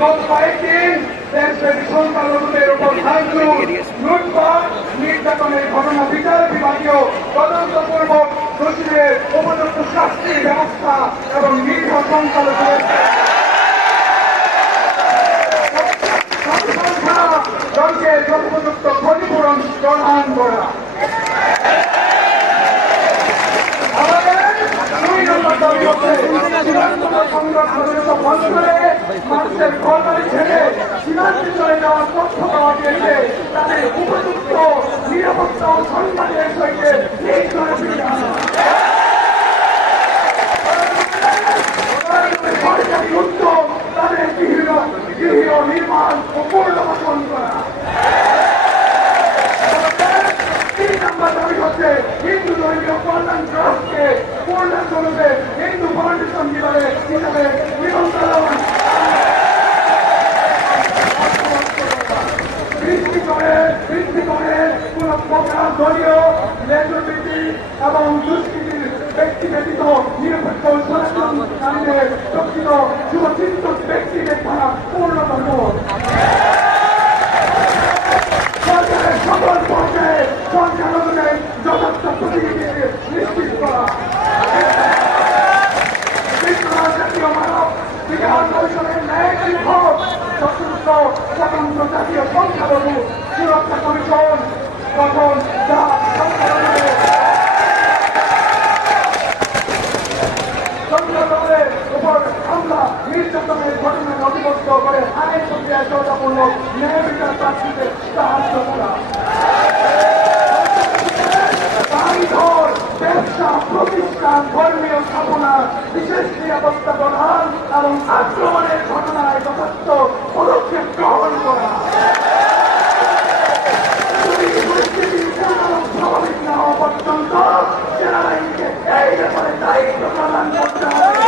গত কয়েকদিন দেশব্যাপী সংখ্যালঘুদের উপর ভাঙচুর লুটপাট, নির্যাতনের ঘটনা, বিচার বিভাগীয় তদন্তপূর্বক দোষীদের উপযুক্ত শাস্তির ব্যবস্থা এবং নির্ভর সংখ্যালঘুদের ব্যক্তি ব্যতীত নিরপেক্ষ স্বরাষ্ট্রকারীদের দক্ষিণ সুরক্ষিত ব্যক্তিদের দ্বারা পূর্ণ করব বর্তমানের ঘটনায় যথার্থ পদক্ষেপ গ্রহণ করা। স্বাভাবিক না হওয়া পর্যন্ত এই ব্যাপারে দায়িত্ব প্রদান করতে হবে।